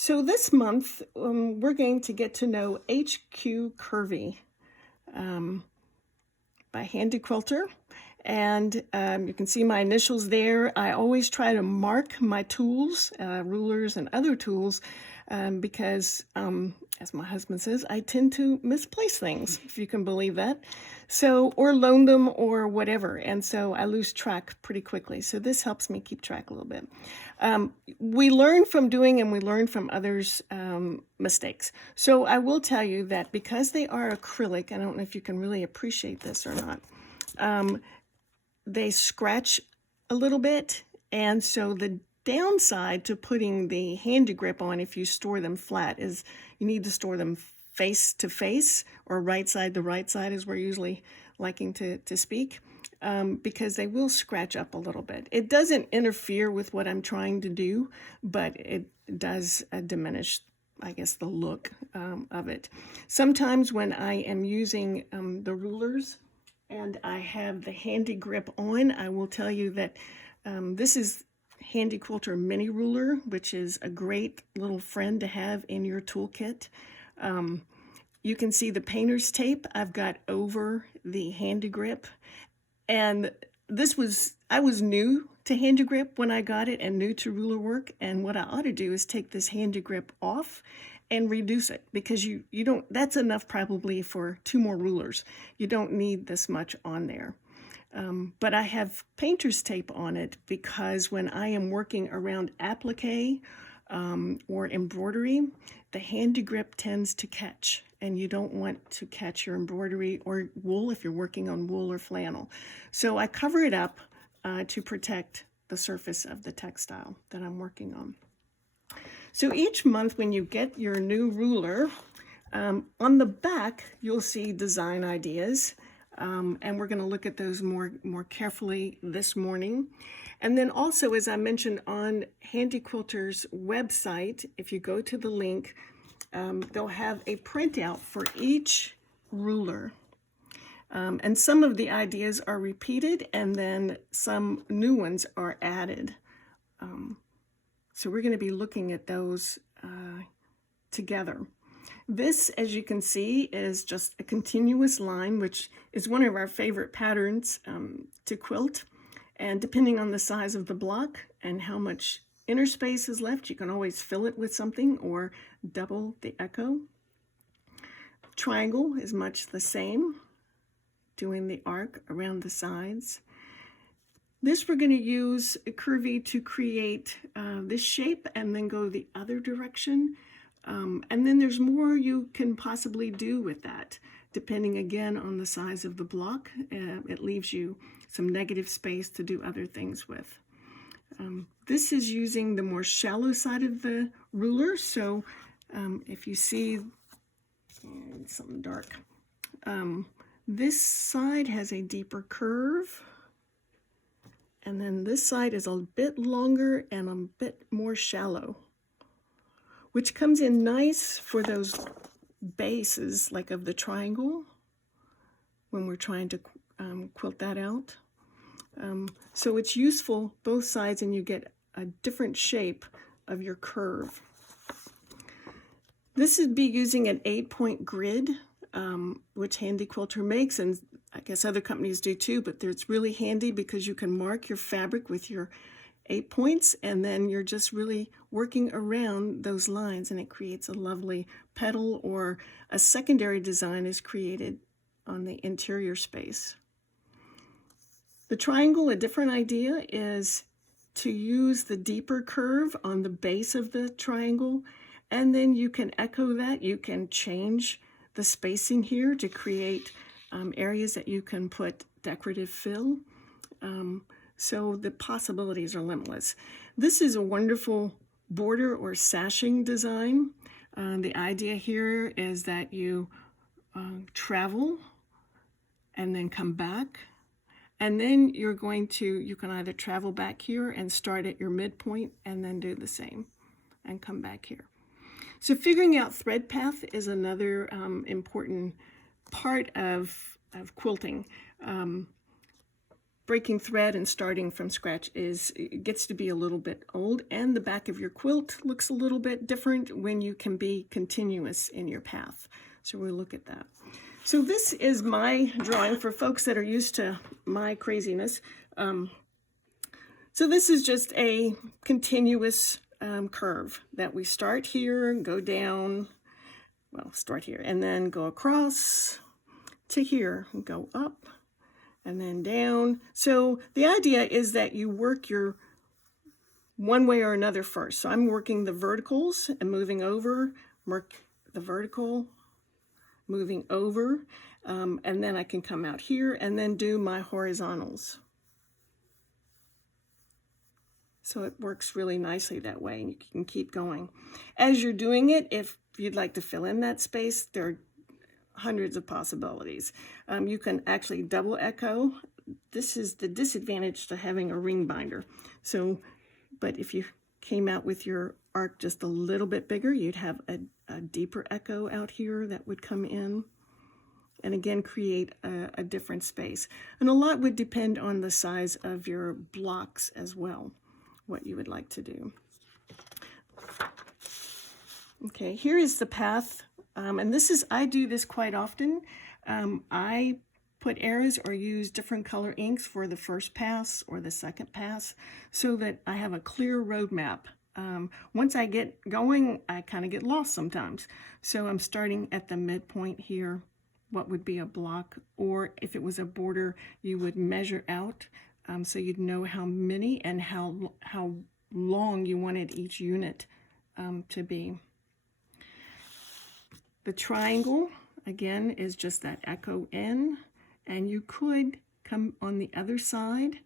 So this month, we're going to get to know HQ Curvy by Handi Quilter. And you can see my initials there. I always try to mark my tools, rulers and other tools, because, as my husband says, I tend to misplace things, if you can believe that. So, or loan them or whatever. And so I lose track pretty quickly. So this helps me keep track a little bit. We learn from doing and we learn from others' mistakes. So I will tell you that because they are acrylic, I don't know if you can really appreciate this or not, they scratch a little bit. And so the downside to putting the handy grip on, if you store them flat, is you need to store them face to face, or right side to right side, as we're usually liking to speak, because they will scratch up a little bit. It doesn't interfere with what I'm trying to do, but it does diminish, I guess, the look of it. Sometimes when I am using the rulers and I have the handy grip on, I will tell you that this is Handi Quilter Mini Ruler, which is a great little friend to have in your toolkit. You can see the painter's tape I've got over the handy grip. And I was new to handy grip when I got it and new to ruler work. And what I ought to do is take this handy grip off and reduce it, because you don't, that's enough probably for 2 more rulers. You don't need this much on there. But I have painter's tape on it because when I am working around applique or embroidery, the handy grip tends to catch, and you don't want to catch your embroidery or wool if you're working on wool or flannel. So I cover it up to protect the surface of the textile that I'm working on. So each month when you get your new ruler, on the back you'll see design ideas. And we're going to look at those more carefully this morning. And then also, as I mentioned, on Handi Quilter's website, if you go to the link, they'll have a printout for each ruler. And some of the ideas are repeated, and then some new ones are added. So we're going to be looking at those together. This, as you can see, is just a continuous line, which is one of our favorite patterns to quilt. And depending on the size of the block and how much inner space is left, you can always fill it with something or double the echo. Triangle is much the same, doing the arc around the sides. This we're going to use a Curvy to create this shape and then go the other direction. And then there's more you can possibly do with that, depending again on the size of the block. It leaves you some negative space to do other things with. This is using the more shallow side of the ruler. So if you see something dark, this side has a deeper curve. And then this side is a bit longer and a bit more shallow, which comes in nice for those bases, like of the triangle, when we're trying to quilt that out. So it's useful both sides, and you get a different shape of your curve. This would be using an 8-point grid, which Handi Quilter makes, and I guess other companies do too, but it's really handy because you can mark your fabric with your 8 points, and then you're just really working around those lines, and it creates a lovely petal, or a secondary design is created on the interior space. The triangle, a different idea is to use the deeper curve on the base of the triangle, and then you can echo that. You can change the spacing here to create areas that you can put decorative fill. So the possibilities are limitless. This is a wonderful border or sashing design. The idea here is that you travel and then come back. And then you can either travel back here and start at your midpoint and then do the same and come back here. So figuring out thread path is another important part of quilting. breaking thread and starting from scratch it gets to be a little bit old, and the back of your quilt looks a little bit different when you can be continuous in your path. So we'll look at that. So this is my drawing for folks that are used to my craziness. So this is just a continuous curve that we start here, go down, well, start here, and then go across to here, and go up, and then down. So the idea is that you work your one way or another first. So I'm working the verticals and moving over, work the vertical, moving over, and then I can come out here and then do my horizontals. So it works really nicely that way, and you can keep going. As you're doing it, if you'd like to fill in that space, there are hundreds of possibilities. You can actually double echo. This is the disadvantage to having a ring binder. So, but if you came out with your arc just a little bit bigger, you'd have a deeper echo out here that would come in, and again create a different space. And a lot would depend on the size of your blocks as well, what you would like to do. Okay, here is the path, and this is, I do this quite often. I put arrows or use different color inks for the first pass or the second pass so that I have a clear roadmap. Once I get going, I kind of get lost sometimes. So I'm starting at the midpoint here, what would be a block, or if it was a border, you would measure out so you'd know how many and how long you wanted each unit to be. The triangle, again, is just that echo in, and you could come on the other side.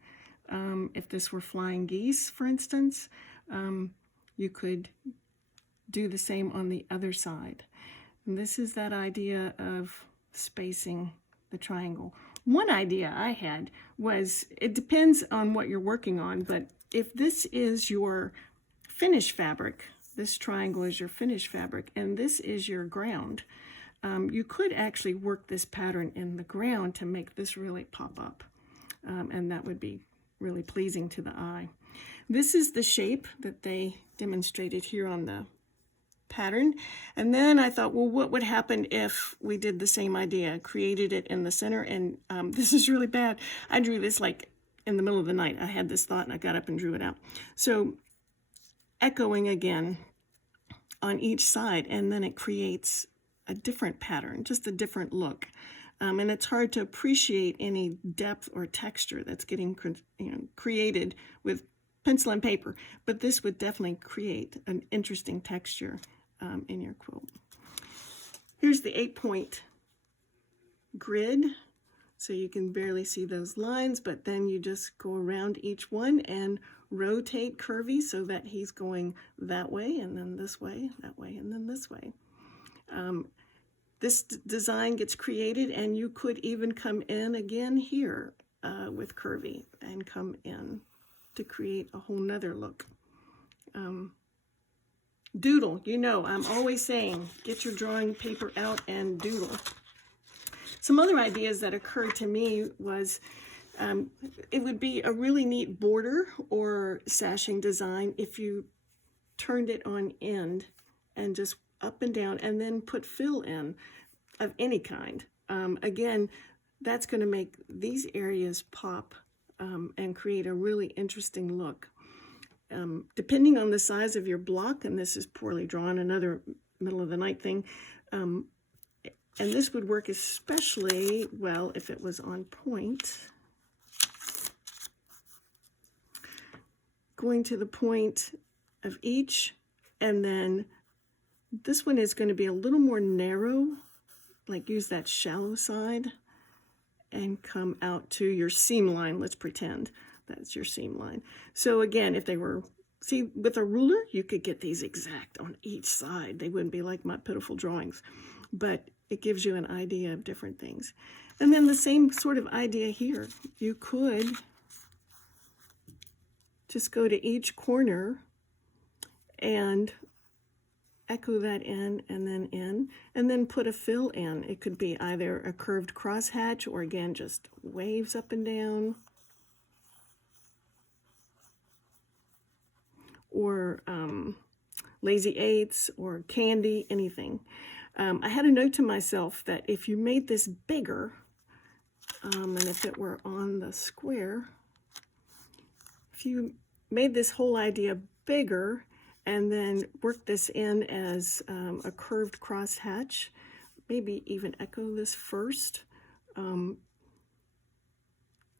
If this were flying geese, for instance, you could do the same on the other side. And this is that idea of spacing the triangle. One idea I had was, it depends on what you're working on, but if this is your finish fabric, this triangle is your finish fabric, and this is your ground, you could actually work this pattern in the ground to make this really pop up, and that would be really pleasing to the eye. This is the shape that they demonstrated here on the pattern. And then I thought, well, what would happen if we did the same idea, created it in the center? And this is really bad. I drew this like in the middle of the night. I had this thought and I got up and drew it out. So echoing again on each side, and then it creates a different pattern, just a different look. And it's hard to appreciate any depth or texture that's getting created with pencil and paper, but this would definitely create an interesting texture in your quilt. Here's the 8-point grid, so you can barely see those lines, but then you just go around each one and rotate Curvy so that he's going that way, and then this way, that way, and then this way. This design gets created, and you could even come in again here with Curvy and come in to create a whole nother look. Doodle, you know, I'm always saying, get your drawing paper out and doodle. Some other ideas that occurred to me was it would be a really neat border or sashing design if you turned it on end and just up and down, and then put fill in of any kind. Again, that's going to make these areas pop and create a really interesting look. Depending on the size of your block, and this is poorly drawn, another middle of the night thing, and this would work especially well if it was on point. Going to the point of each, and then this one is going to be a little more narrow, like use that shallow side and come out to your seam line. Let's pretend that's your seam line. So again, if they were, see, with a ruler, you could get these exact on each side. They wouldn't be like my pitiful drawings, but it gives you an idea of different things. And then the same sort of idea here. You could just go to each corner and echo that in, and then put a fill in. It could be either a curved crosshatch, or again, just waves up and down. or Lazy Eights or candy, anything. I had a note to myself that if you made this bigger, and if it were on the square, if you made this whole idea bigger and then work this in as a curved cross hatch, maybe even echo this first,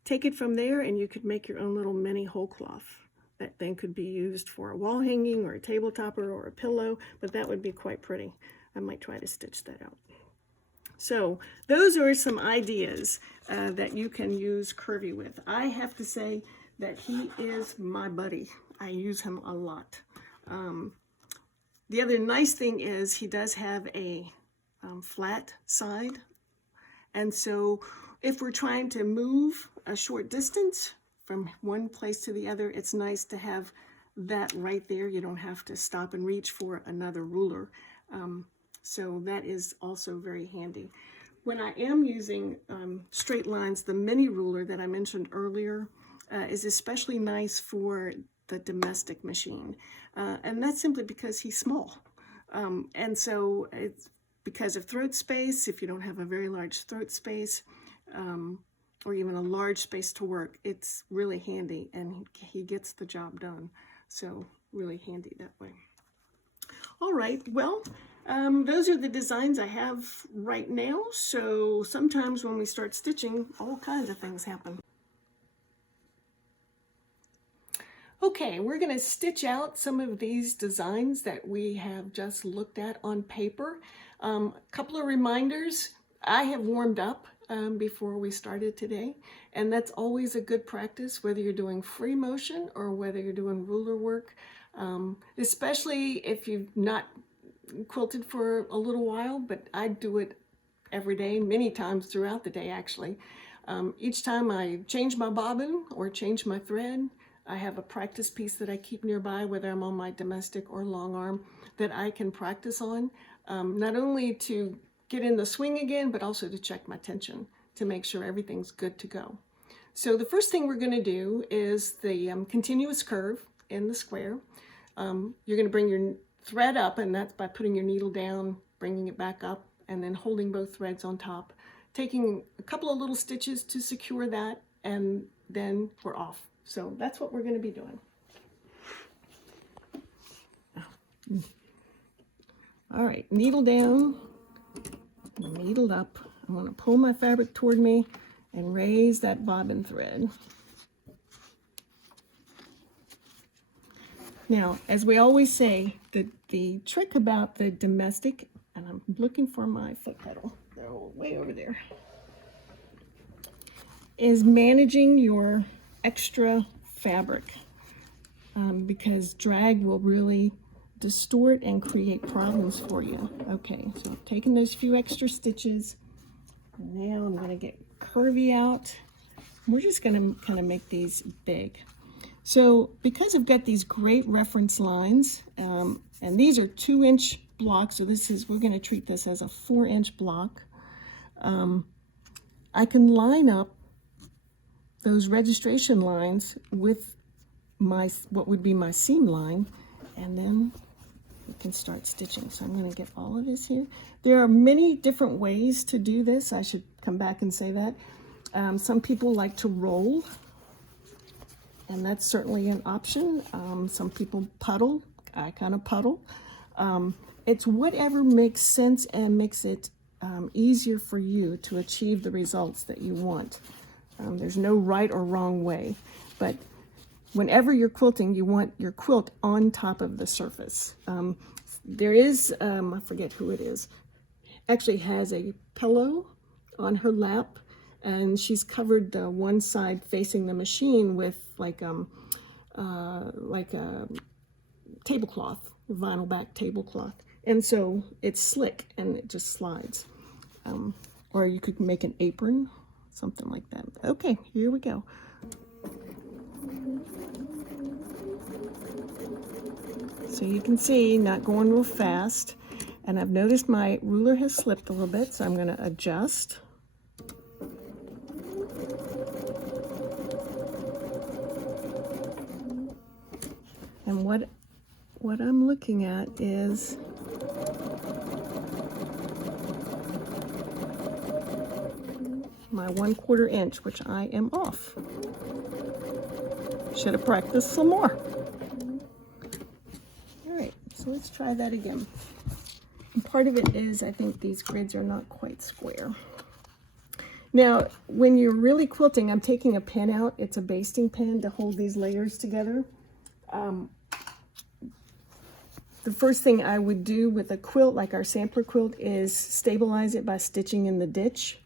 take it from there and you could make your own little mini whole cloth that then could be used for a wall hanging or a table topper or a pillow, but that would be quite pretty. I might try to stitch that out. So those are some ideas that you can use Curvy with. I have to say that he is my buddy. I use him a lot. The other nice thing is he does have a flat side. And so if we're trying to move a short distance from one place to the other, it's nice to have that right there. You don't have to stop and reach for another ruler. So that is also very handy. When I am using straight lines, the mini ruler that I mentioned earlier is especially nice for the domestic machine. And that's simply because he's small. And so it's because of throat space. If you don't have a very large throat space, or even a large space to work, it's really handy and he gets the job done. So really handy that way. All right, well, those are the designs I have right now. So sometimes when we start stitching, all kinds of things happen. Okay, we're going to stitch out some of these designs that we have just looked at on paper. A couple of reminders. I have warmed up before we started today, and that's always a good practice, whether you're doing free motion or whether you're doing ruler work, especially if you've not quilted for a little while, but I do it every day, many times throughout the day actually. Each time I change my bobbin or change my thread, I have a practice piece that I keep nearby, whether I'm on my domestic or long arm, that I can practice on, not only to get in the swing again, but also to check my tension to make sure everything's good to go. So the first thing we're going to do is the continuous curve in the square. You're going to bring your thread up, and that's by putting your needle down, bringing it back up, and then holding both threads on top, taking a couple of little stitches to secure that, and then we're off. So that's what we're going to be doing. All right, needle down, needle up. I'm going to pull my fabric toward me and raise that bobbin thread. Now, as we always say, the trick about the domestic, and I'm looking for my foot pedal, they're way over there, is managing your extra fabric, because drag will really distort and create problems for you. Okay, so I'm taking those few extra stitches, and now I'm going to get Curvy out. We're just going to kind of make these big. So because I've got these great reference lines, and these are 2-inch blocks, so we're going to treat this as a 4-inch block. I can line up those registration lines with what would be my seam line, and then we can start stitching. So I'm going to get all of this here. There are many different ways to do this. I should come back and say that. Some people like to roll, and that's certainly an option. Some people puddle. I kind of puddle. It's whatever makes sense and makes it easier for you to achieve the results that you want. There's no right or wrong way, but whenever you're quilting, you want your quilt on top of the surface. There is, I forget who it is, actually has a pillow on her lap, and she's covered the one side facing the machine with like a tablecloth, vinyl back tablecloth. And so it's slick and it just slides. Or you could make an apron, something like that. Okay, here we go. So you can see, not going real fast. And I've noticed my ruler has slipped a little bit, so I'm going to adjust. And what what I'm looking at is my 1/4 inch, which I am off. Should have practiced some more. All right, so let's try that again. And part of it is I think these grids are not quite square. Now, when you're really quilting, I'm taking a pin out. It's a basting pin to hold these layers together. The first thing I would do with a quilt like our sampler quilt is stabilize it by stitching in the ditch.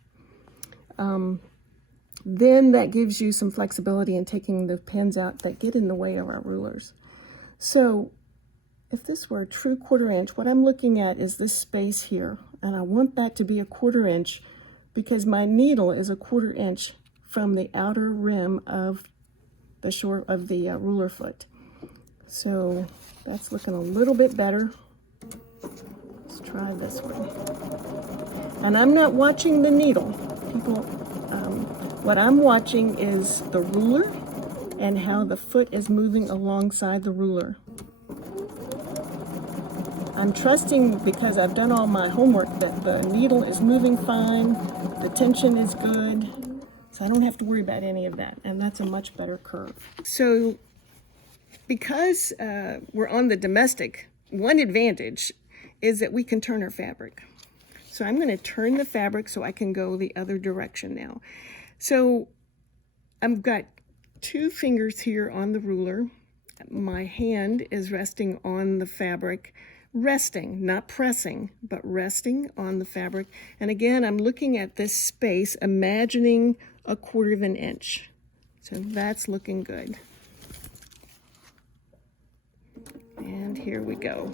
Then that gives you some flexibility in taking the pins out that get in the way of our rulers. So if this were a true 1/4 inch, what I'm looking at is this space here, and I want that to be a 1/4 inch because my needle is a 1/4 inch from the outer rim of the short of the ruler foot. So that's looking a little bit better. Let's try this one. And I'm not watching the needle. People, what I'm watching is the ruler and how the foot is moving alongside the ruler. I'm trusting, because I've done all my homework, that the needle is moving fine, the tension is good, so I don't have to worry about any of that, and that's a much better curve. So because we're on the domestic, one advantage is that we can turn our fabric. So I'm going to turn the fabric so I can go the other direction now. So I've got 2 fingers here on the ruler. My hand is resting on the fabric, resting, not pressing, but resting on the fabric. And again, I'm looking at this space, imagining a 1/4 inch. So that's looking good. And here we go.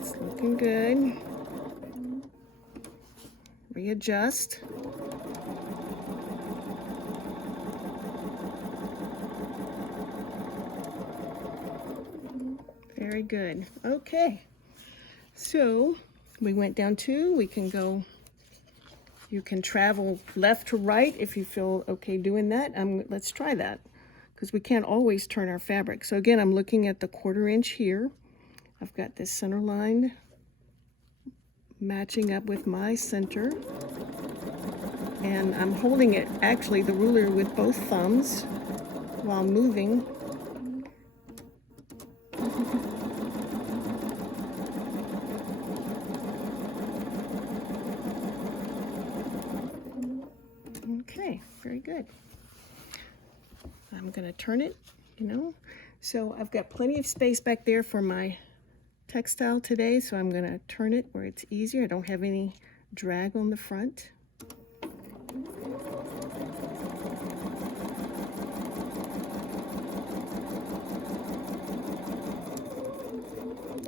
It's looking good. Readjust. Very good. Okay. So we went down 2. We can go, you can travel left to right if you feel okay doing that. Let's try that, because we can't always turn our fabric. So again, I'm looking at the 1/4 inch here. I've got this center line matching up with my center. And I'm holding it, actually, the ruler with both thumbs while moving. Okay, very good. I'm going to turn it, So I've got plenty of space back there for my textile today, so I'm going to turn it where it's easier. I don't have any drag on the front.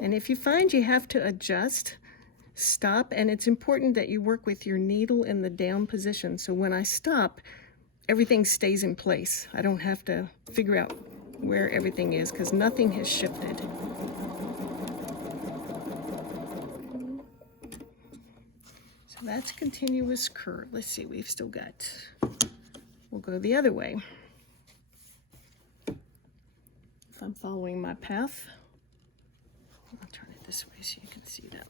And if you find you have to adjust, stop, and it's important that you work with your needle in the down position. So when I stop, everything stays in place. I don't have to figure out where everything is because nothing has shifted. So that's continuous curve. Let's see, we've still got, we'll go the other way. If I'm following my path, I'll turn it this way so you can see that.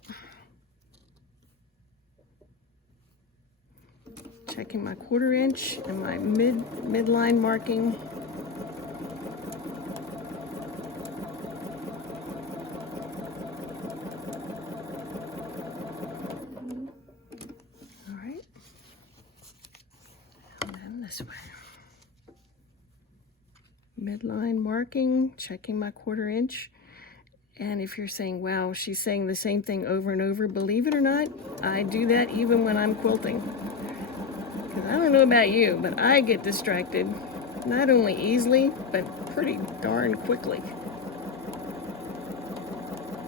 Checking my 1/4 inch and my midline marking. All right. And then this way. Midline marking, checking my 1/4 inch. And if you're saying, wow, she's saying the same thing over and over, believe it or not, I do that even when I'm quilting. Because I don't know about you, but I get distracted, not only easily, but pretty darn quickly.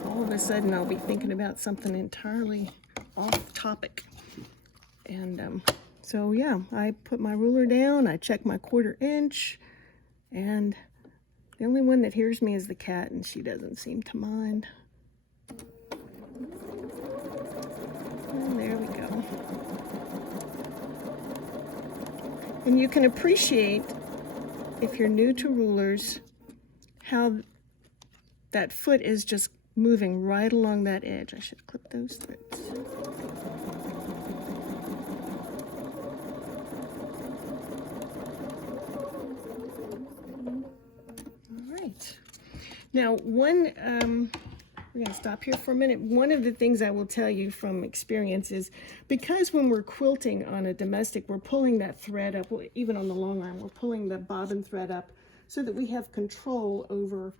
All of a sudden, I'll be thinking about something entirely off topic. And so, yeah, I put my ruler down, I check my 1/4 inch, and the only one that hears me is the cat, and she doesn't seem to mind. And there we go. And you can appreciate if you're new to rulers, how that foot is just moving right along that edge. I should clip those threads. All right. Now, we're going to stop here for a minute. One of the things I will tell you from experience is because when we're quilting on a domestic, we're pulling that thread up, even on the long arm, we're pulling the bobbin thread up so that we have control over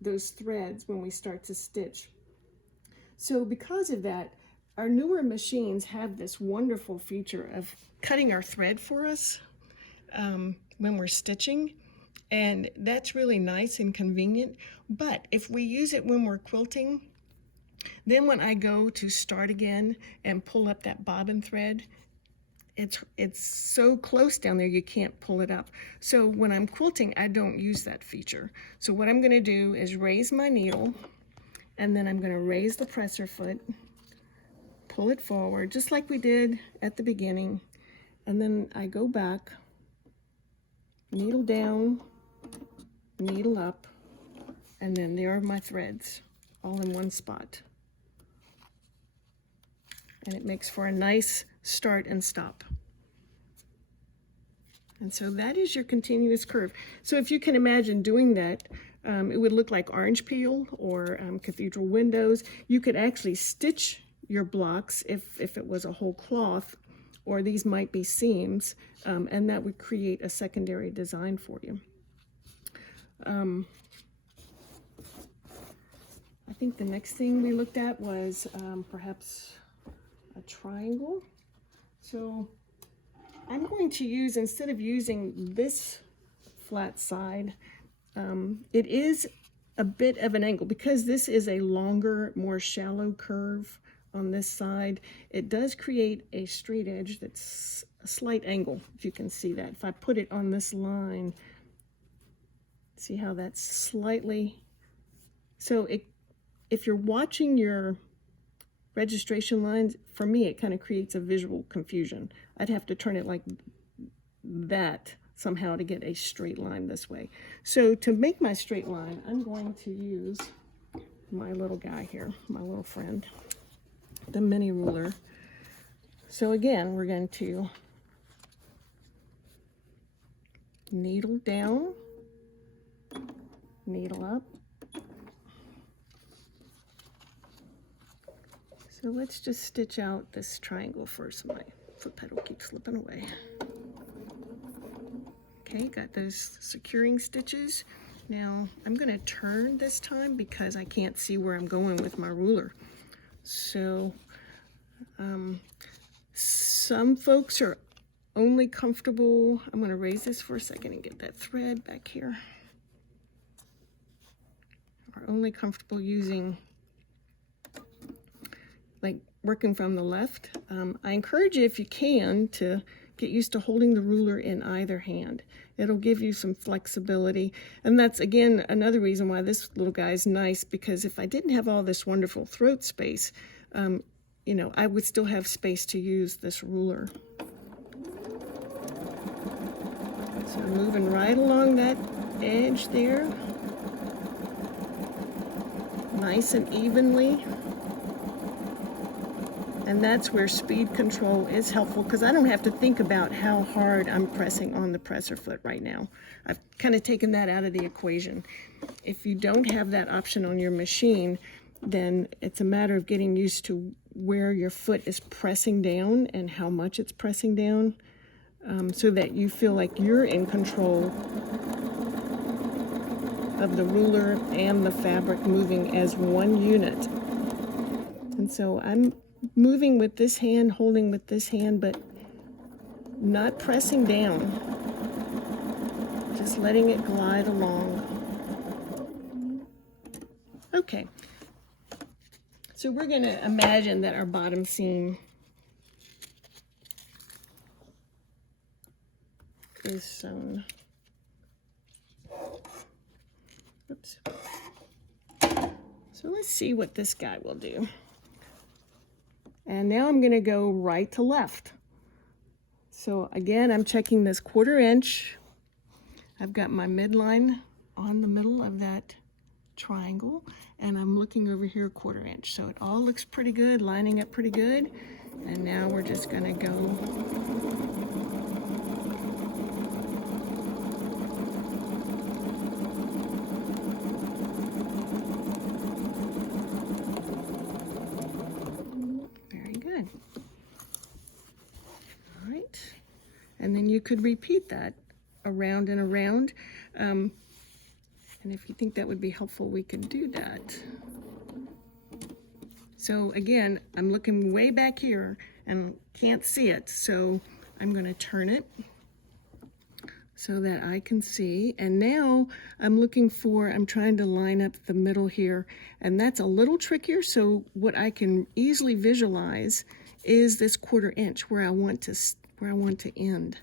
those threads when we start to stitch. So because of that, our newer machines have this wonderful feature of cutting our thread for us when we're stitching. And that's really nice and convenient. But if we use it when we're quilting, then when I go to start again and pull up that bobbin thread, it's so close down there you can't pull it up. So when I'm quilting, I don't use that feature. So what I'm going to do is raise my needle, and then I'm going to raise the presser foot, pull it forward just like we did at the beginning, and then I go back, needle down, needle up, and then there are my threads all in one spot. And it makes for a nice start and stop. And so that is your continuous curve. So if you can imagine doing that, it would look like orange peel or cathedral windows. You could actually stitch your blocks if it was a whole cloth, or these might be seams, and that would create a secondary design for you. I think the next thing we looked at was perhaps a triangle. So I'm going to use, instead of using this flat side, it is a bit of an angle because this is a longer, more shallow curve on this side. It does create a straight edge that's a slight angle, if you can see that. If I put it on this line, see how that's slightly, so if you're watching your registration lines, for me it kind of creates a visual confusion. I'd have to turn it like that somehow to get a straight line this way. So to make my straight line, I'm going to use my little guy here, my little friend, the mini ruler. So again, we're going to needle down, needle up. So let's just stitch out this triangle first. My foot pedal keeps slipping away. Okay, got those securing stitches. Now I'm going to turn this time because I can't see where I'm going with my ruler. So some folks are only comfortable, I'm going to raise this for a second and get that thread back here, are only comfortable using, like, working from the left. I encourage you, if you can, to get used to holding the ruler in either hand. It'll give you some flexibility. And that's, again, another reason why this little guy is nice, because if I didn't have all this wonderful throat space, you know, I would still have space to use this ruler. So moving right along that edge there, nice and evenly. And that's where speed control is helpful, because I don't have to think about how hard I'm pressing on the presser foot right now. I've kind of taken that out of the equation. If you don't have that option on your machine, then it's a matter of getting used to where your foot is pressing down and how much it's pressing down, so that you feel like you're in control of the ruler and the fabric moving as one unit. And so I'm moving with this hand, holding with this hand, but not pressing down, just letting it glide along. Okay, so we're going to imagine that our bottom seam is sewn. Oops. So let's see what this guy will do. And now I'm going to go right to left. So again, I'm checking this 1/4 inch. I've got my midline on the middle of that triangle, and I'm looking over here 1/4 inch. So it all looks pretty good, lining up pretty good. And now we're just gonna go very good. All right, and then you could repeat that around and around. And if you think that would be helpful, we could do that. So again, I'm looking way back here and can't see it, so I'm going to turn it so that I can see. And now I'm trying to line up the middle here, and that's a little trickier. So what I can easily visualize is this 1/4 inch where I want to end.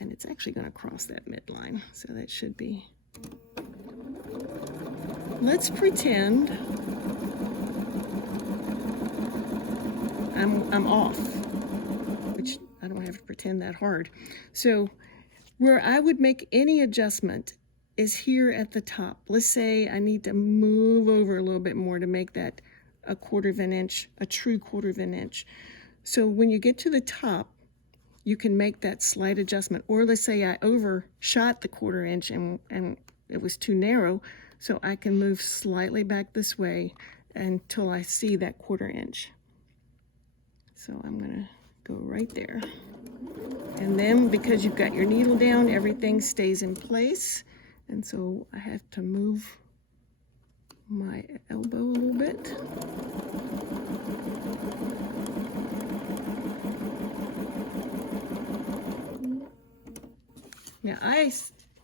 And it's actually going to cross that midline, so that should be. Let's pretend I'm off, which I don't have to pretend that hard. So where I would make any adjustment is here at the top. Let's say I need to move over a little bit more to make that a 1/4 inch, a true 1/4 inch. So when you get to the top, you can make that slight adjustment. Or let's say I overshot the 1/4 inch and it was too narrow, so I can move slightly back this way until I see that 1/4 inch. So I'm gonna go right there. And then because you've got your needle down, everything stays in place. And so I have to move my elbow a little bit. Now I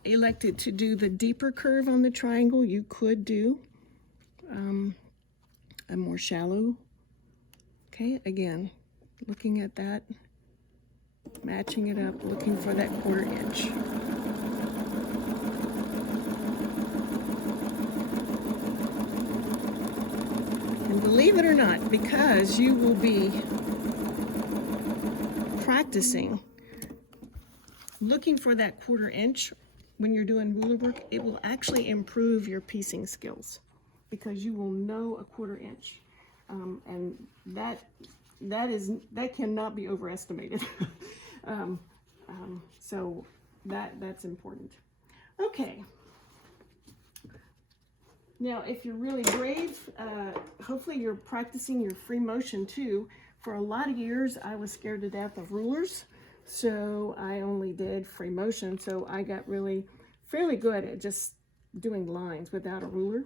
elected to do the deeper curve on the triangle. You could do a more shallow. Okay, again, looking at that, matching it up, looking for that 1/4 inch. And believe it or not, because you will be practicing looking for that 1/4 inch when you're doing ruler work, it will actually improve your piecing skills because you will know a 1/4 inch. And that cannot be overestimated. So that's important. Okay. Now, if you're really brave, hopefully you're practicing your free motion too. For a lot of years, I was scared to death of rulers, so I only did free motion. So I got really fairly good at just doing lines without a ruler.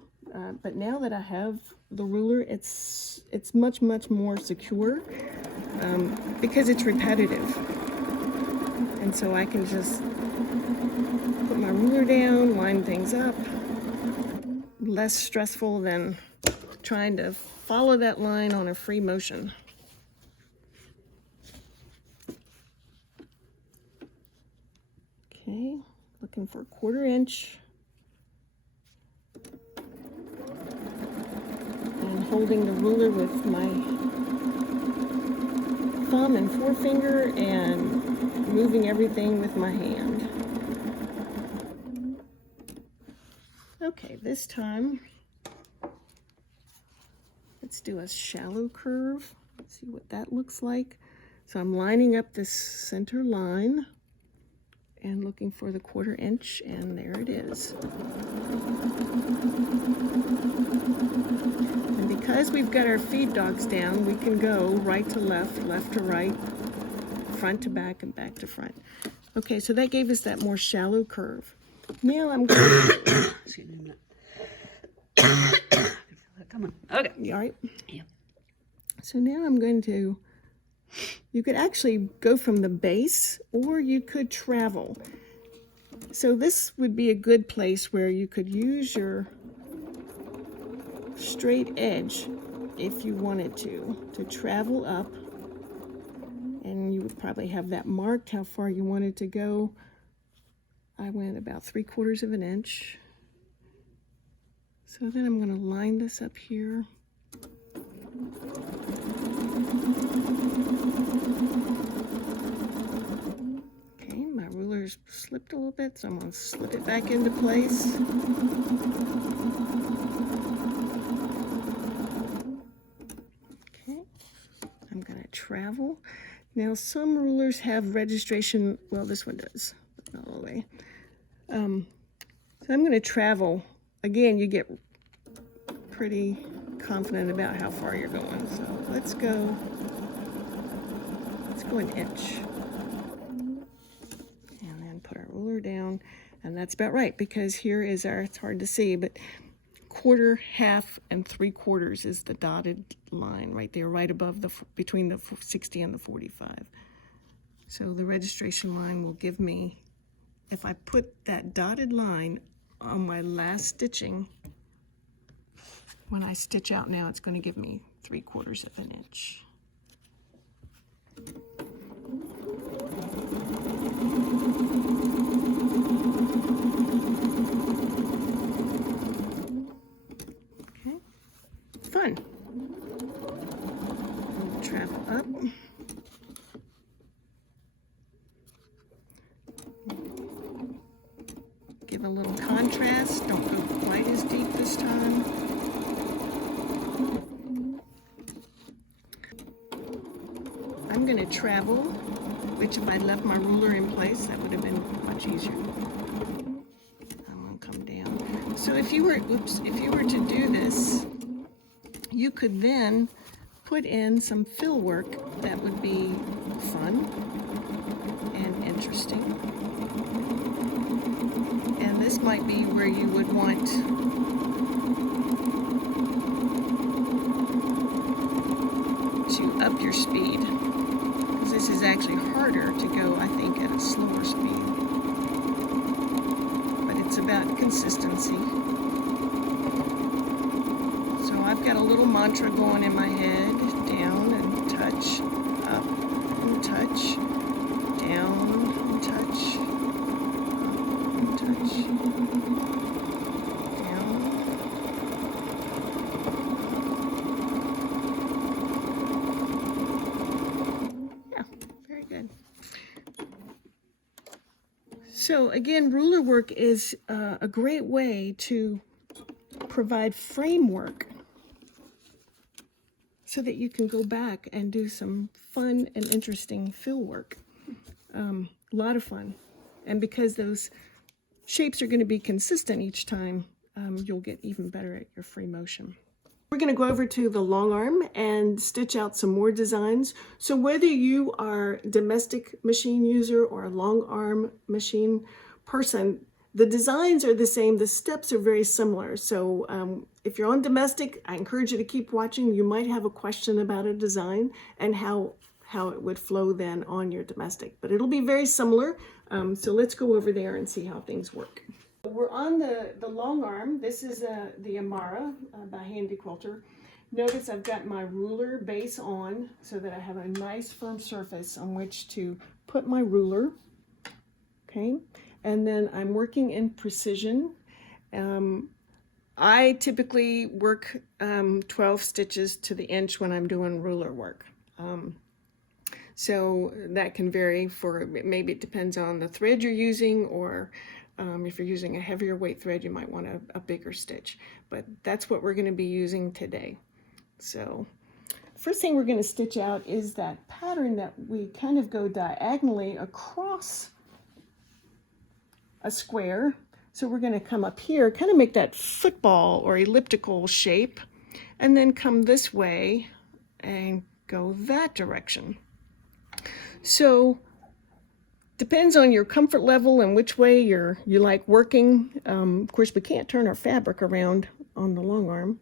But now that I have the ruler, it's much more secure because it's repetitive. And so I can just put my ruler down, line things up. Less stressful than trying to follow that line on a free motion. Okay, looking for a 1/4 inch. And holding the ruler with my thumb and forefinger and moving everything with my hand. Okay, this time, let's do a shallow curve. Let's see what that looks like. So I'm lining up this center line and looking for the 1/4 inch, and there it is. And because we've got our feed dogs down, we can go right to left, left to right, front to back, and back to front. Okay, so that gave us that more shallow curve. Now I'm going to... Excuse me a minute. Come on. Okay. You all right? Yeah. So now I'm going to... You could actually go from the base, or you could travel. So this would be a good place where you could use your straight edge if you wanted to travel up. And you would probably have that marked how far you wanted to go. I went about 3/4 inch. So then I'm going to line this up here. Okay, my ruler's slipped a little bit, so I'm going to slip it back into place. Okay, I'm going to travel. Now, some rulers have registration. Well, this one does, but not all the way. So I'm going to travel. Again, you get pretty confident about how far you're going. So let's go an inch. And then put our ruler down. And that's about right, because here is our, it's hard to see, but quarter, half, and 3/4 is the dotted line right there, right above the, between the 60 and the 45. So the registration line will give me, if I put that dotted line on my last stitching, when I stitch out now, it's going to give me 3/4 of an inch. Okay, fun. We'll travel up. Give a little contrast. Don't go quite as deep this time. I'm going to travel, which if I'd left my ruler in place, that would have been much easier. I'm going to come down. So if you were, if you were to do this, you could then put in some fill work that would be fun and interesting. And this might be where you would want to up your speed. This is actually harder to go, I think, at a slower speed. But it's about consistency. So I've got a little mantra going in my head. Down and touch, up and touch, down and touch, up and touch, down. So again, ruler work is a great way to provide framework so that you can go back and do some fun and interesting fill work. A lot of fun. And because those shapes are going to be consistent each time, you'll get even better at your free motion. We're going to go over to the long arm and stitch out some more designs. So whether you are a domestic machine user or a long arm machine person, the designs are the same. The steps are very similar. So if you're on domestic, I encourage you to keep watching. You might have a question about a design and how it would flow then on your domestic. But it'll be very similar. So let's go over there and see how things work. We're on the long arm. This is the Amara by Handi Quilter. Notice I've got my ruler base on so that I have a nice firm surface on which to put my ruler. Okay, and then I'm working in precision. I typically work 12 stitches to the inch when I'm doing ruler work. So that can vary for, maybe it depends on the thread you're using, or if you're using a heavier weight thread, you might want a bigger stitch. But that's what we're going to be using today. So first thing we're going to stitch out is that pattern that we kind of go diagonally across a square. So we're going to come up here, kind of make that football or elliptical shape, and then come this way and go that direction. So depends on your comfort level and which way you like working. Of course, we can't turn our fabric around on the long arm.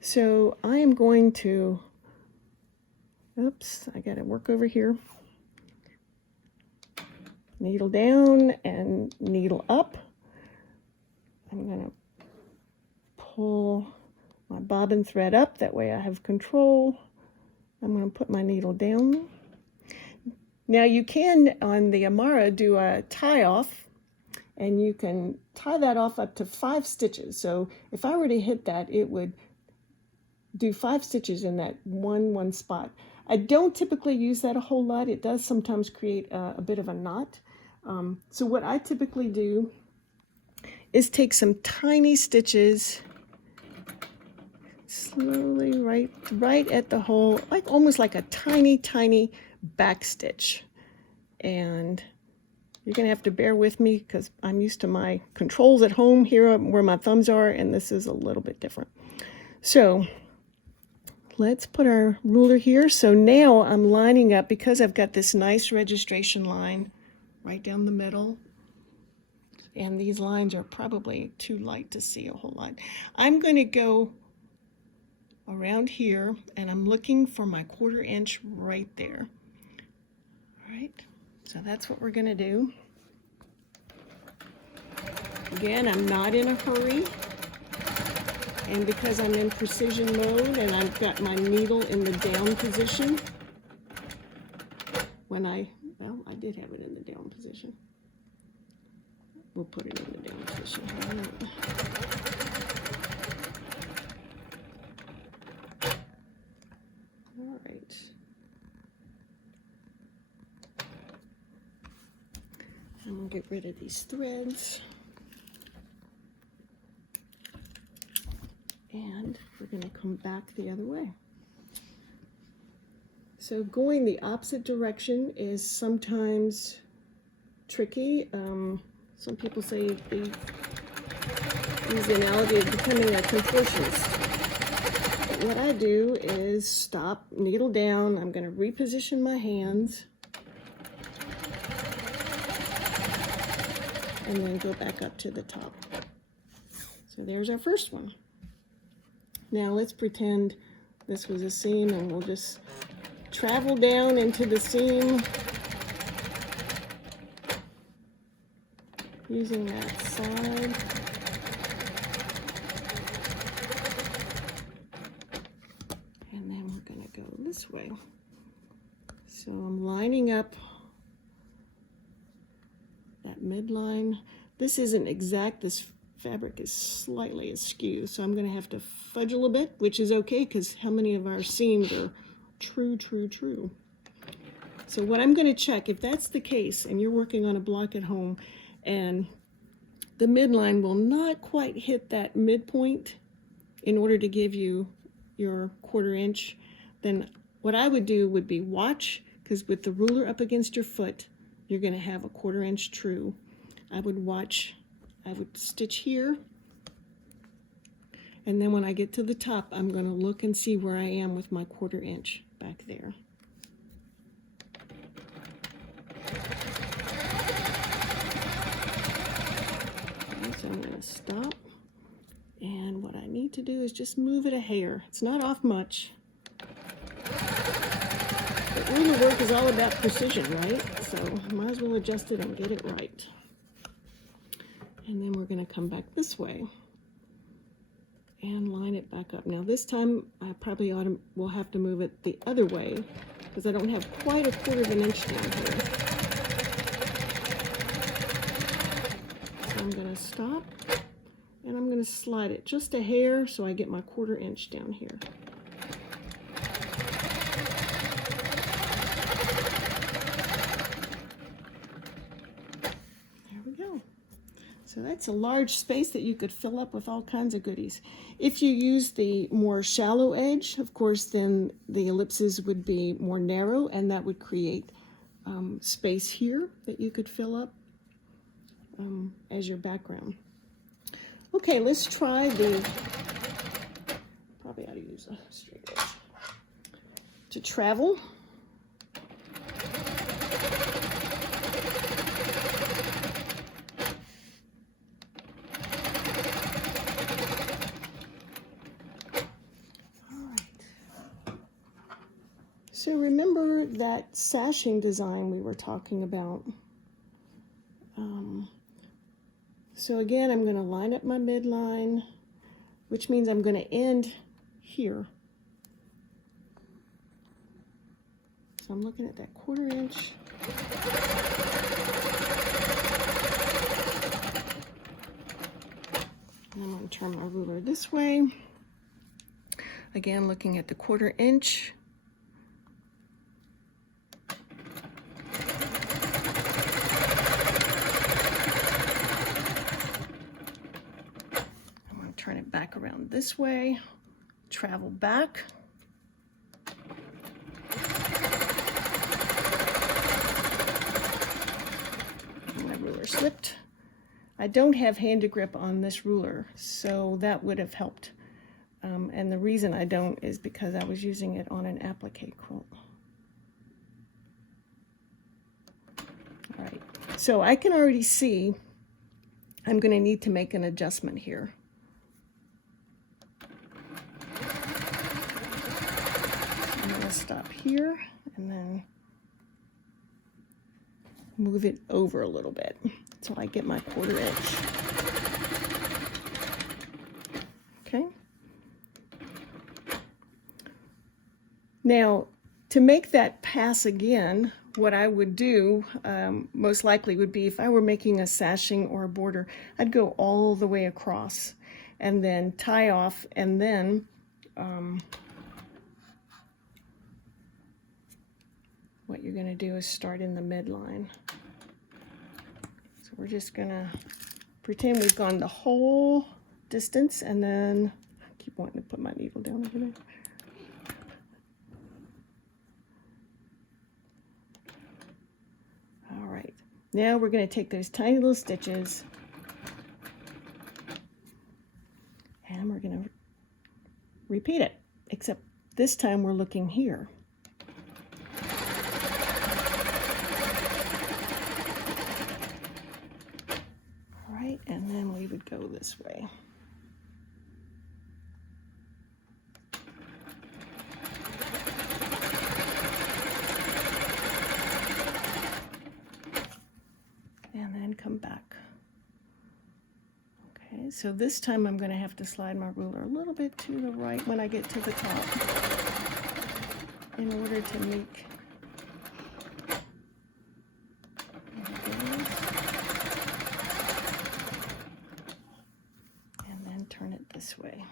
So I am going to, oops, I got to work over here. Needle down and needle up. I'm going to pull my bobbin thread up. That way I have control. I'm going to put my needle down. Now you can, on the Amara, do a tie off, and you can tie that off up to 5 stitches. So if I were to hit that, it would do 5 stitches in that one spot. I don't typically use that a whole lot. It does sometimes create a bit of a knot. So what I typically do is take some tiny stitches slowly right at the hole, like almost like a tiny back stitch. And you're gonna have to bear with me because I'm used to my controls at home here where my thumbs are, and this is a little bit different. So let's put our ruler here. So now I'm lining up, because I've got this nice registration line right down the middle. And these lines are probably too light to see a whole lot. I'm going to go around here, and I'm looking for my 1/4 inch right there. All right, so that's what we're going to do. Again, I'm not in a hurry. And because I'm in precision mode and I've got my needle in the down position, well, I did have it in the down position. We'll put it in the down position. All right. I'm going to get rid of these threads. And we're going to come back the other way. So going the opposite direction is sometimes tricky. Some people say they use the analogy of becoming a contortionist. But what I do is stop, needle down. I'm going to reposition my hands. And then go back up to the top. So there's our first one. Now let's pretend this was a seam, and we'll just travel down into the seam using that side. And then we're going to go this way. So I'm lining up that midline. This isn't exact. This fabric is slightly askew, so I'm going to have to fudge a little bit, which is okay because how many of our seams are true. So what I'm going to check, if that's the case and you're working on a block at home and the midline will not quite hit that midpoint in order to give you your 1/4 inch, then what I would do would be watch, because with the ruler up against your foot, you're going to have a 1/4 inch true. I would watch, I would stitch here, and then when I get to the top, I'm going to look and see where I am with my 1/4 inch back there. Okay, so I'm going to stop, and what I need to do is just move it a hair. It's not off much. But ruler work is all about precision, right? So might as well adjust it and get it right. And then we're going to come back this way and line it back up. Now this time I probably will have to move it the other way because I don't have quite a 1/4 inch down here. So I'm going to stop and I'm going to slide it just a hair so I get my 1/4 inch down here. So that's a large space that you could fill up with all kinds of goodies. If you use the more shallow edge, of course, then the ellipses would be more narrow, and that would create space here that you could fill up as your background. Okay, let's try probably ought to use a straight edge to travel. So remember that sashing design we were talking about. So again, I'm going to line up my midline, which means I'm going to end here. So I'm looking at that 1/4 inch. And I'm going to turn my ruler this way. Again, looking at the 1/4 inch. around this way, travel back. My ruler slipped. I don't have handy grip on this ruler, so that would have helped. And the reason I don't is because I was using it on an applique quilt. All right, so I can already see I'm going to need to make an adjustment here. I'm going to stop here and then move it over a little bit until I get my 1/4 inch. Okay. Now, to make that pass again, what I would do most likely would be if I were making a sashing or a border, I'd go all the way across and then tie off, and then what you're going to do is start in the midline. So we're just going to pretend we've gone the whole distance, and then I keep wanting to put my needle down over there. All right, now we're going to take those tiny little stitches and we're going to repeat it, except this time we're looking here. All right, and then we would go this way. And then come back. Okay, so this time I'm going to have to slide my ruler a little bit to the right when I get to the top in order to make and then turn it this way.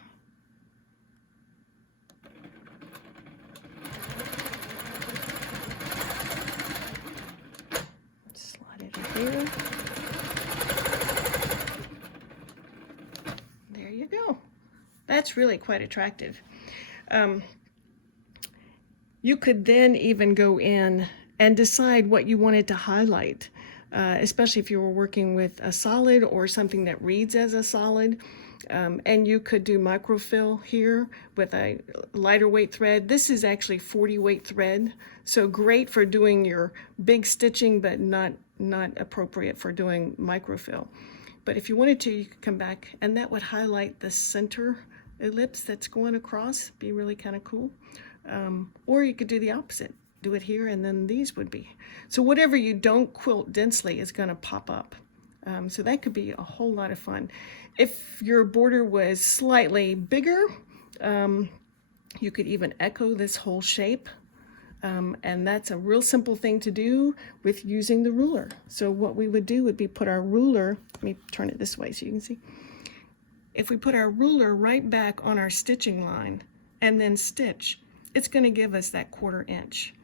Slide it in here. There you go. That's really quite attractive. You could then even go in and decide what you wanted to highlight, especially if you were working with a solid or something that reads as a solid. And you could do microfill here with a lighter weight thread. This is actually 40 weight thread, so great for doing your big stitching, but not appropriate for doing microfill. But if you wanted to, you could come back and that would highlight the center ellipse that's going across. Be really kind of cool. Or you could do the opposite. Do it here and then these would be. So whatever you don't quilt densely is going to pop up. So that could be a whole lot of fun. If your border was slightly bigger, you could even echo this whole shape. And that's a real simple thing to do with using the ruler. So what we would do would be put our ruler, let me turn it this way so you can see. If we put our ruler right back on our stitching line and then stitch, it's going to give us that 1/4 inch.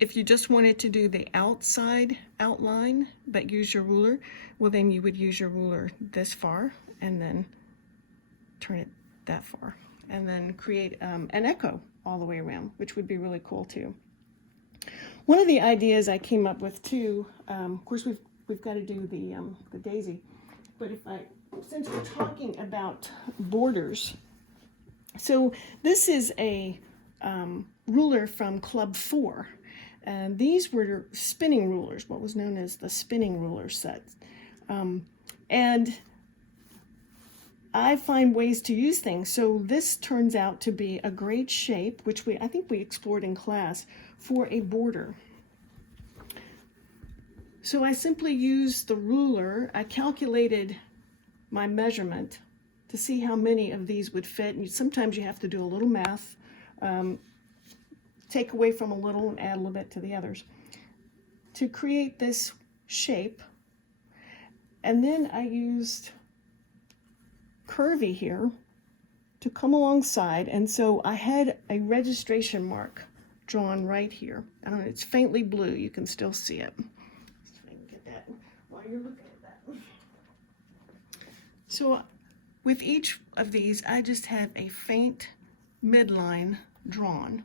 If you just wanted to do the outside outline but use your ruler, well then you would use your ruler this far and then turn it that far and then create an echo all the way around, which would be really cool too. One of the ideas I came up with too, of course we've got to do the daisy, but since we're talking about borders, so this is a ruler from Club 4. And these were spinning rulers, what was known as the spinning ruler set. And I find ways to use things. So this turns out to be a great shape, which I think we explored in class, for a border. So I simply used the ruler. I calculated my measurement to see how many of these would fit. And sometimes you have to do a little math. Take away from a little and add a little bit to the others to create this shape. And then I used Curvy here to come alongside, and so I had a registration mark drawn right here. I don't know, it's faintly blue, you can still see it. So I can get that while you're looking at that. So with each of these, I just have a faint midline drawn.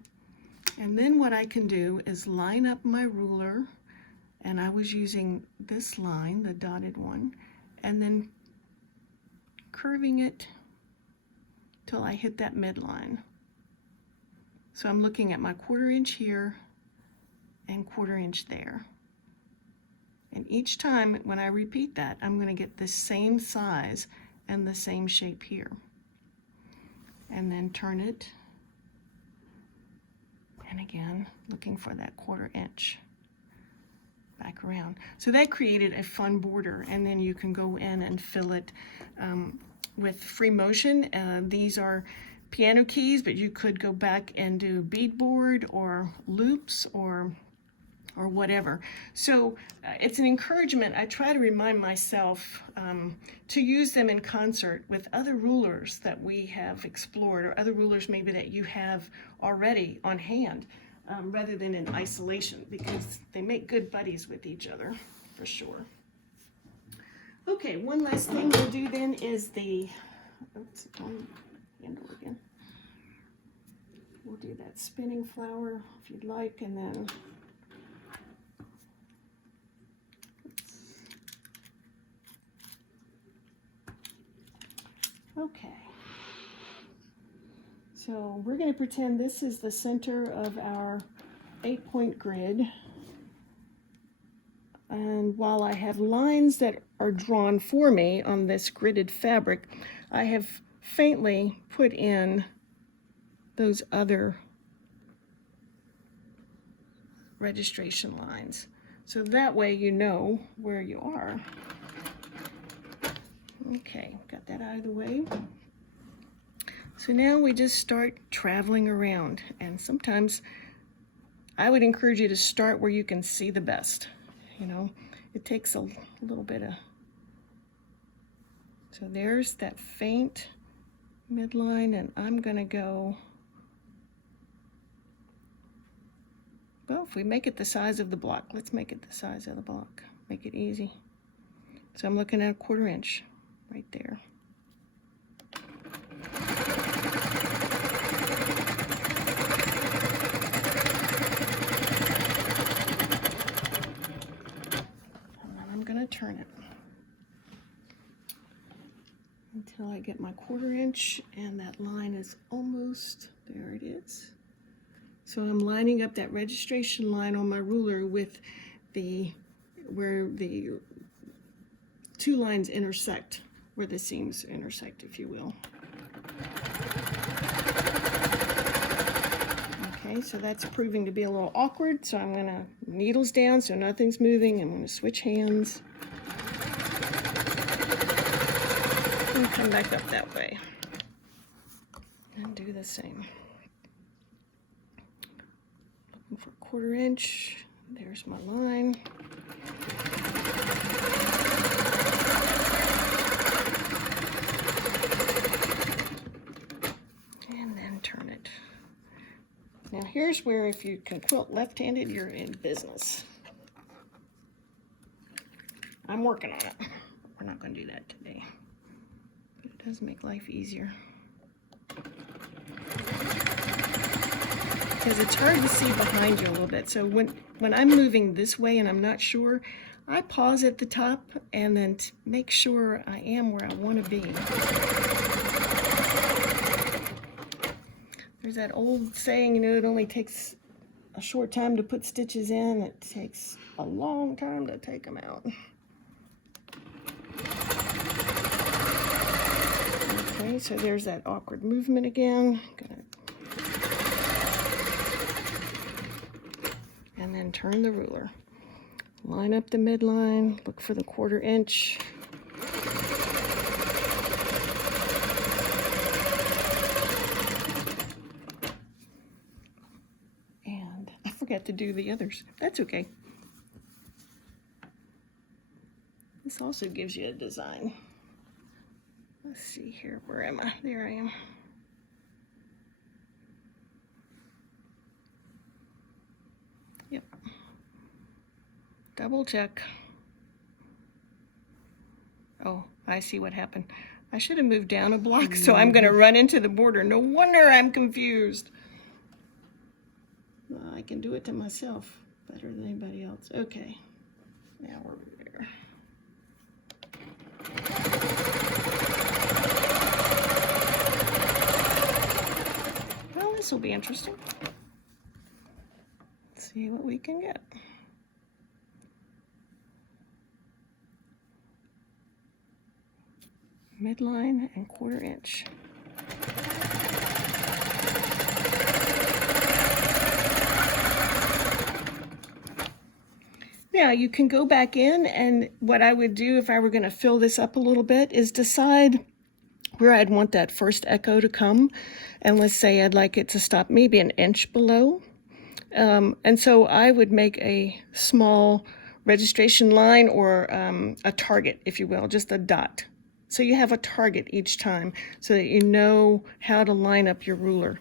And then what I can do is line up my ruler, and I was using this line, the dotted one, and then curving it till I hit that midline. So I'm looking at my 1/4 inch here and 1/4 inch there. And each time when I repeat that, I'm going to get the same size and the same shape here. And then turn it, and again, looking for that 1/4 inch. Back around. So that created a fun border, and then you can go in and fill it with free motion. These are piano keys, but you could go back and do beadboard or loops or whatever. So it's an encouragement. I try to remind myself to use them in concert with other rulers that we have explored, or other rulers maybe that you have already on hand, rather than in isolation, because they make good buddies with each other for sure. Okay, one last thing we'll do then is the, oops, handle again. We'll do that spinning flower if you'd like, and then okay. So we're going to pretend this is the center of our 8-point grid. And while I have lines that are drawn for me on this gridded fabric, I have faintly put in those other registration lines. So that way you know where you are. Okay, got that out of the way. So now we just start traveling around, and sometimes I would encourage you to start where you can see the best. You know, it takes a little bit of, so there's that faint midline, and I'm gonna go, well, if we make it the size of the block, let's make it the size of the block, make it easy. So I'm looking at a 1/4 inch right there. Turn it until I get my 1/4 inch, and that line is almost, there it is. So I'm lining up that registration line on my ruler with where the two lines intersect, where the seams intersect, if you will. Okay, so that's proving to be a little awkward, so I'm gonna needles down so nothing's moving. I'm gonna switch hands. And come back up that way and do the same. Looking for 1/4 inch. There's my line. And then turn it. Now here's where, if you can quilt left-handed, you're in business. I'm working on it. We're not going to do that today. It does make life easier, because it's hard to see behind you a little bit. So when I'm moving this way and I'm not sure, I pause at the top and then make sure I am where I want to be. There's that old saying, you know, it only takes a short time to put stitches in, it takes a long time to take them out. Okay, so there's that awkward movement again. And then turn the ruler. Line up the midline, look for the 1/4 inch. And I forgot to do the others. That's okay. This also gives you a design. Let's see here, where am I? There I am. Yep. Double check. Oh, I see what happened. I should have moved down a block, so I'm going to run into the border. No wonder I'm confused. Well, I can do it to myself better than anybody else. Okay, now we're there. Well, this will be interesting. Let's see what we can get. Midline and 1/4 inch. Now you can go back in, and what I would do if I were going to fill this up a little bit is decide where I'd want that first echo to come. And let's say I'd like it to stop maybe 1 inch below. And so I would make a small registration line, or a target, if you will, just a dot. So you have a target each time so that you know how to line up your ruler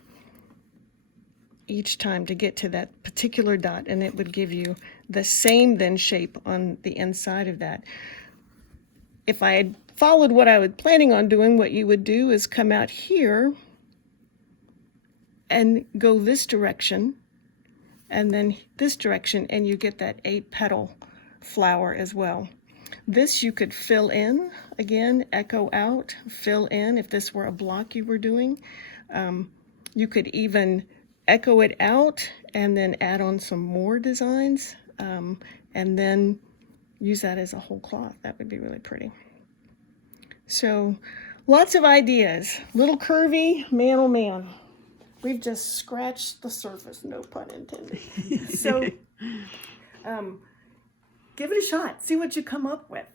each time to get to that particular dot, and it would give you the same then shape on the inside of that. If I had followed what I was planning on doing, what you would do is come out here and go this direction and then this direction, and you get that 8-petal flower as well. This you could fill in, again, echo out, fill in. If this were a block you were doing, you could even echo it out and then add on some more designs, and then use that as a whole cloth. That would be really pretty. So lots of ideas. Little Curvy, man oh man. We've just scratched the surface, no pun intended. So give it a shot. See what you come up with.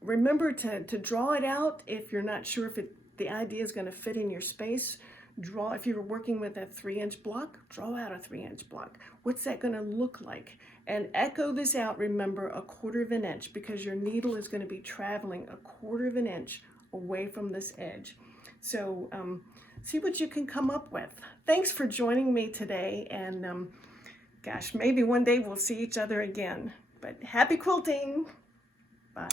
Remember to draw it out if you're not sure if the idea is going to fit in your space. Draw, if you're working with a 3-inch block, draw out a 3-inch block. What's that going to look like? And echo this out, remember, 1/4 inch, because your needle is going to be traveling 1/4 inch away from this edge. So see what you can come up with. Thanks for joining me today, and gosh, maybe one day we'll see each other again. But happy quilting! Bye.